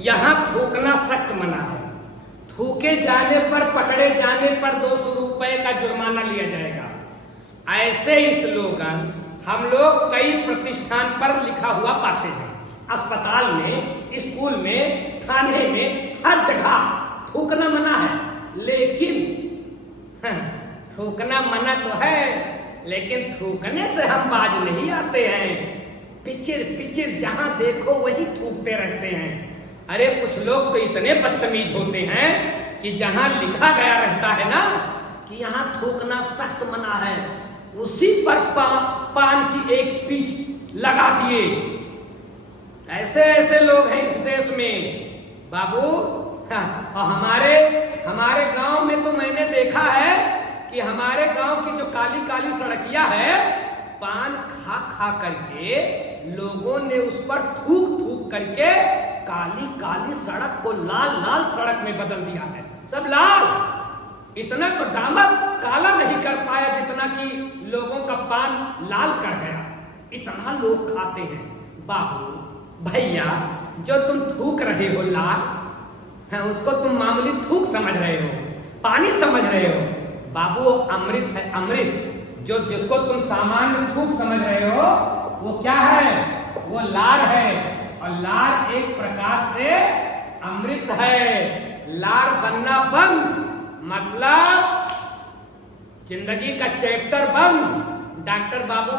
यहाँ थूकना सख्त मना है। थूके जाने पर, पकड़े जाने पर 200 रुपए का जुर्माना लिया जाएगा। ऐसे ही स्लोगन हम लोग कई प्रतिष्ठान पर लिखा हुआ पाते हैं, अस्पताल में, स्कूल में, थाने में, हर जगह थूकना मना है। लेकिन थूकना मना तो है, लेकिन थूकने से हम बाज नहीं आते हैं। पिचिर पिचिर जहां देखो वही थूकते रहते हैं। अरे कुछ लोग तो इतने बदतमीज होते हैं कि जहां लिखा गया रहता है ना कि यहाँ थूकना सख्त मना है, उसी पर पान की एक पीच लगा दिए। ऐसे ऐसे लोग हैं इस देश में बाबू। और हमारे गांव में तो मैंने देखा है कि हमारे गांव की जो काली काली सड़कियां है, पान खा खा करके लोगों ने उस पर थूक थूक करके काली काली सड़क को लाल लाल सड़क में बदल दिया है। सब लाल, इतना तो डामर काला नहीं कर पाया जितना कि लोगों का पान लाल कर गया। इतना लोग खाते हैं बाबू। भैया जो तुम थूक रहे हो लाल है, उसको तुम मामूली थूक समझ रहे हो, पानी समझ रहे हो बाबू। अमृत है, अमृत। जो जिसको तुम सामान्य थूक समझ रहे हो वो क्या है? वो लार है। और लार एक प्रकार से अमृत है। लार बनना बंद मतलब जिंदगी का चैप्टर बंद। डॉक्टर बाबू,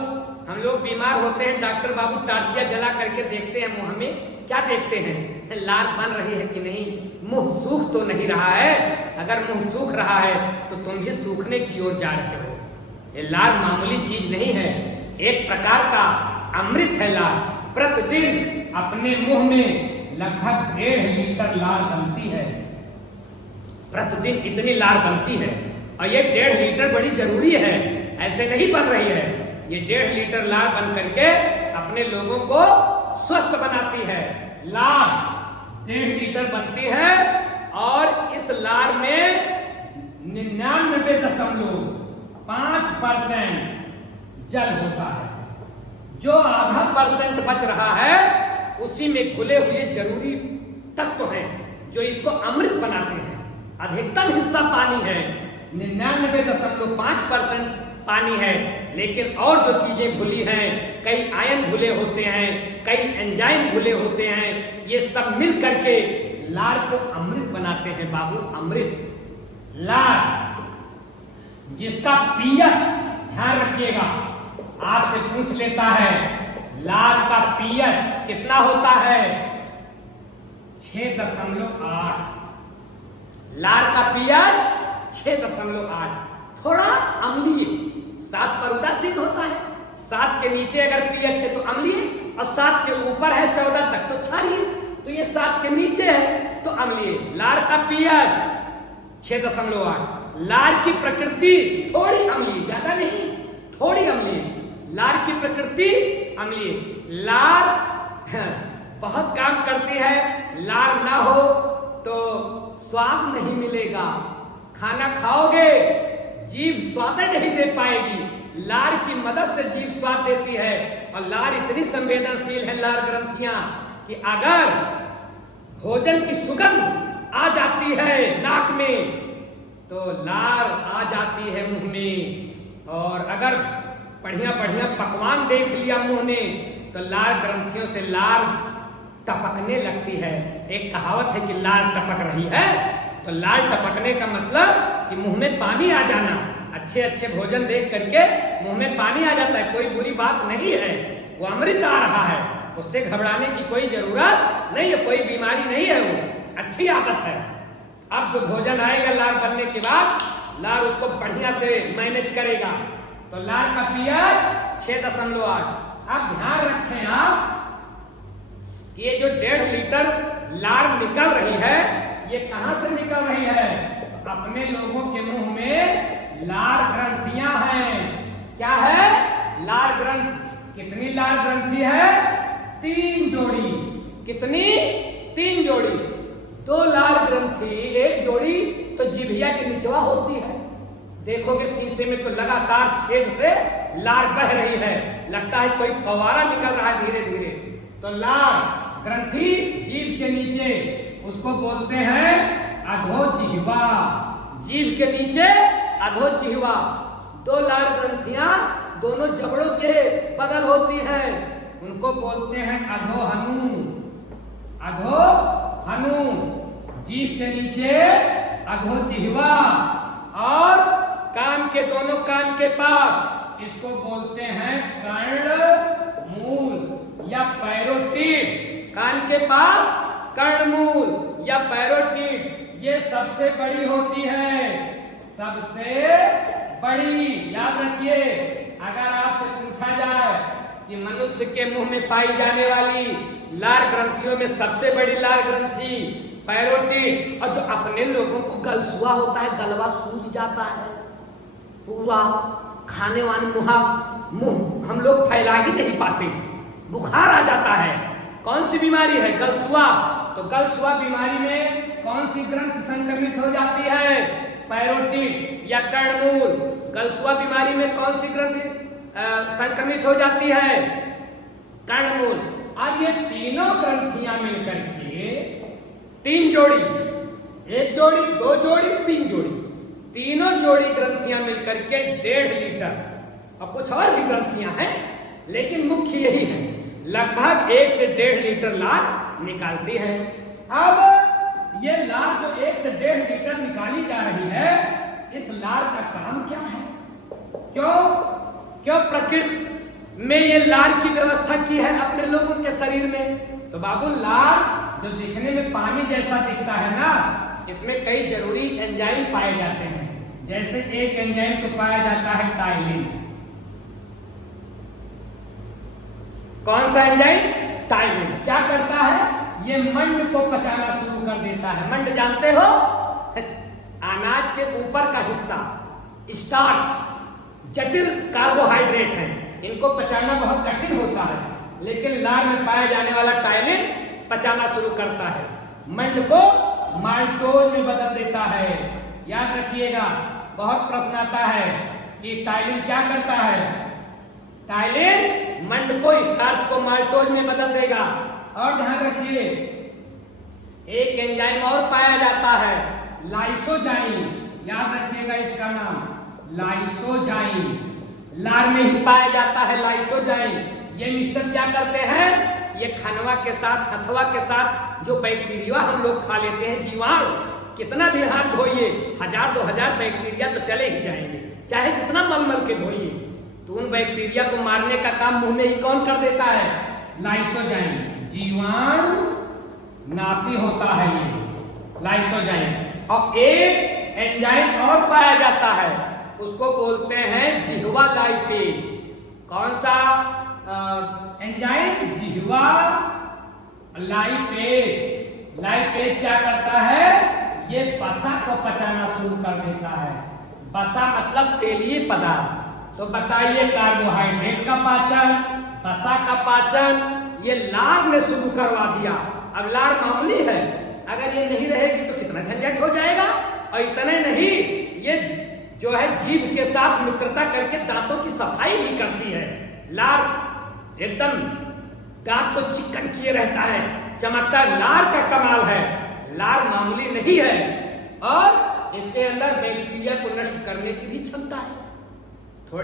हम लोग बीमार होते हैं, डॉक्टर बाबू टार्चिया जला करके देखते हैं मुंह में, क्या देखते हैं? लार बन रही है कि नहीं, मुंह सूख तो नहीं रहा है। अगर मुंह सूख रहा है तो तुम भी सूखने की ओर जा रहे हो। ये लार मामूली चीज नहीं है, एक प्रकार का अमृत है लार। प्रतिदिन अपने मुंह में लगभग 1.5 लीटर लार बनती है। प्रतिदिन इतनी लार बनती है और ये 1.5 लीटर बड़ी जरूरी है, ऐसे नहीं बन रही है। ये 1.5 लीटर लार बन करके अपने लोगों को स्वस्थ बनाती है। लार 1.5 लीटर बनती है और इस लार में 99.5% जल होता है। जो आधा % बच रहा है उसी में घुले हुए जरूरी तत्व हैं जो इसको अमृत बनाते हैं। अधिकतम हिस्सा पानी है, 99.5% पानी है, लेकिन और जो चीजें घुली हैं, कई आयन घुले होते हैं, कई एंजाइम घुले होते हैं, ये सब मिल करके लार को अमृत बनाते हैं बाबू। अमृत लार जिसका पीएच, ध्यान रखिएगा, आपसे पूछ लेता है लार का पीएच कितना होता है? 6.8। लार का पीएच 6.8, थोड़ा अम्लीय। 7 पर उदासीन होता है, 7 के नीचे अगर पीएच है तो अम्लीय, और 7 के ऊपर है 14 तक तो क्षारीय। तो ये 7 के नीचे है तो अम्लीय। लार का पीएच 6.8। लार की प्रकृति थोड़ी अम्लीय, ज्यादा नहीं, थोड़ी अम्लीय। लार की प्रकृति अम्लीय। लार बहुत काम करती है, लार ना हो तो स्वाद नहीं मिलेगा। खाना खाओगे जीभ स्वाद नहीं दे पाएगी। लार की मदद से जीभ स्वाद देती है। और लार इतनी संवेदनशील है, लार ग्रंथियां, कि अगर भोजन की सुगंध आ जाती है नाक में तो लार आ जाती है मुंह में। और अगर बढ़िया बढ़िया पकवान देख लिया मुंह ने तो लार ग्रंथियों से लार टपकने लगती है। एक कहावत है कि लार टपक रही है, तो लार टपकने का मतलब कि मुंह में पानी आ जाना। अच्छे अच्छे भोजन देख करके मुंह में पानी आ जाता है, कोई बुरी बात नहीं है, वो अमृत आ रहा है, उससे घबराने की कोई जरूरत नहीं है, कोई बीमारी नहीं है, वो अच्छी आदत है। अब जो भोजन आएगा लार बनने के बाद, लार उसको बढ़िया से मैनेज करेगा। तो लार का पीएच 6.8। अब ध्यान रखें आप, ये जो 1.5 लीटर लार निकल रही है, ये कहां से निकल रही है? तो अपने लोगों के मुंह में लार ग्रंथियां हैं। क्या है? लार ग्रंथ। कितनी लार ग्रंथि है? 3 जोड़ी। कितनी? 3 जोड़ी। 2 लार ग्रंथि, 1 जोड़ी तो जिभिया के निचवा होती है। देखोगे शीशे में तो लगातार छेद से लार बह रही है, लगता है कोई फवारा निकल रहा है धीरे धीरे। तो लार ग्रंथि जीभ के नीचे, उसको बोलते हैं अधोजिह्वा। जीभ के नीचे अधोजिह्वा। दो लार ग्रंथियां दोनों जबड़ों के बगल होती हैं, उनको बोलते हैं अधोहनु। अधोहनु। जीभ के नीचे अधोजिह्वा और कान के दोनों कान के पास इसको बोलते हैं कर्णमूल या पैरोटिड। कान के पास कर्णमूल या पैरोटिड, ये सबसे बड़ी होती है, सबसे बड़ी। याद रखिए, अगर आपसे पूछा जाए कि मनुष्य के मुंह में पाई जाने वाली लार ग्रंथियों में सबसे बड़ी लार ग्रंथि पैरोटिड, और जो अपने लोगों को गलसुआ होता है, गलवा सूज जाता है पूरा, खाने वाले मुंह हम लोग फैला ही नहीं पाते, बुखार आ जाता है। कौन सी बीमारी है? गलसुआ। तो गलसुआ बीमारी में कौन सी ग्रंथ संक्रमित हो जाती है? पैरोटिड या कर्णमूल। गलसुआ बीमारी में कौन सी ग्रंथ संक्रमित हो जाती है? कर्णमूल। अब ये तीनों ग्रंथियां मिलकर के तीन जोड़ी, एक जोड़ी, दो जोड़ी, तीन जोड़ी, तीनों जोड़ी ग्रंथियां मिलकर के 1.5 लीटर, और कुछ और भी ग्रंथियां हैं लेकिन मुख्य यही है, लगभग 1 से 1.5 लीटर लार निकालती है। अब ये लार जो 1 से 1.5 लीटर निकाली जा रही है, इस लार का काम क्या है? क्यों प्रकृति में ये लार की व्यवस्था की है अपने लोगों के शरीर में? तो बाबू, लार जो दिखने में पानी जैसा दिखता है ना, इसमें कई जरूरी एंजाइम पाए जाते हैं। जैसे एक एंजाइम तो पाया जाता है टाइलिन। कौन सा एंजाइम? टाइलिन। क्या करता है? ये मंड को पचाना शुरू कर देता है। मंड जानते हो? अनाज के ऊपर का हिस्सा, स्टार्च, जटिल कार्बोहाइड्रेट है, इनको पचाना बहुत कठिन होता है, लेकिन लार में पाया जाने वाला टाइलिन पचाना शुरू करता है, मंड को माल्टोज में बदल देता है। याद रखिएगा, बहुत प्रश्न आता है कि टाइलिन क्या करता है? टाइलिन मंड को, स्टार्च को माल्टोज में बदल देगा। और ध्यान रखिए, एक एंजाइम और पाया जाता है, लाइसोजाइम। याद रखिएगा इसका नाम, लाइसोजाइम। लार में ही पाया जाता है लाइसोजाइम। ये मिस्टर क्या करते हैं? ये खनवा के साथ, हथवा के साथ जो बैक्टीरिया हम लोग खा लेते हैं, जीवाणु, कितना भी हाथ धोइए, 1000-2000 बैक्टीरिया तो चले ही जाएंगे, चाहे जितना मल के धोइए, तो उन बैक्टीरिया को मारने का काम मुंह में ही कौन कर देता है? लाइसोजाइम। जीवाणु नाशी होता है ये लाइसोजाइम। और एक एंजाइम और पाया जाता है, उसको बोलते हैं जिह्वा लाइपेज। कौन सा एंजाइम? जिह्वा लाइपेज। लाइपेज क्या करता है? ये वसा को पचाना शुरू कर देता है। वसा मतलब तेलीय पदार्थ। तो बताइए, कार्बोहाइड्रेट का पाचन, वसा का पाचन ये लार ने शुरू करवा दिया। अब लार मामूली है, अगर ये नहीं रहेगी तो कितना झंझट हो जाएगा। और इतने नहीं, ये जो है जीभ के साथ मित्रता करके दांतों की सफाई भी करती है। लार एकदम दांत को चिकन किए रहता है, चमकता। लार का कमाल है, लार मामूली नहीं है, और इसके अंदर बैक्टीरिया को नष्ट करने की भी क्षमता है।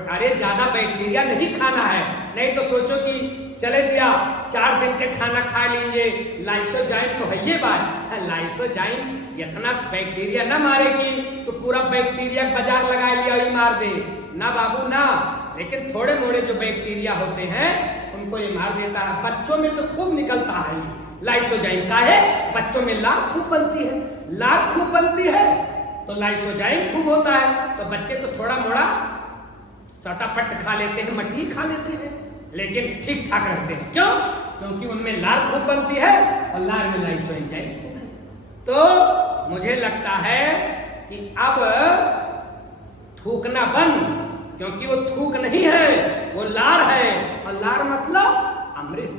अरे ज्यादा बैक्टीरिया नहीं खाना है, नहीं तो सोचो कि चले दिया 4 दिन के खाना खा लीजिए, लाइसोजाइम तो है ये बात है। लाइसोजाइम इतना बैक्टीरिया ना मारेगी तो पूरा बैक्टीरिया बाजार लगा लिया ही मार दे ना बाबू ना, लेकिन थोड़े मोड़े जो बैक्टीरिया होते हैं उनको ये मार देता है। बच्चों में तो खूब निकलता है लाइसोजाइम। का है? बच्चों में लार खूब बनती है, लार खूब बनती है तो लाइसोजाइम खूब होता है। तो बच्चे तो थोड़ा मोड़ा सटापट खा लेते हैं, मट्टी खा लेते हैं, लेकिन ठीक ठाक रहते हैं। क्यों? क्योंकि उनमें लार खूब बनती है और लार में लाइसोजाइम खूब है। तो मुझे लगता है कि अब थूकना बंद, क्योंकि वो थूक नहीं है, वो लार है, और लार मतलब अमृत।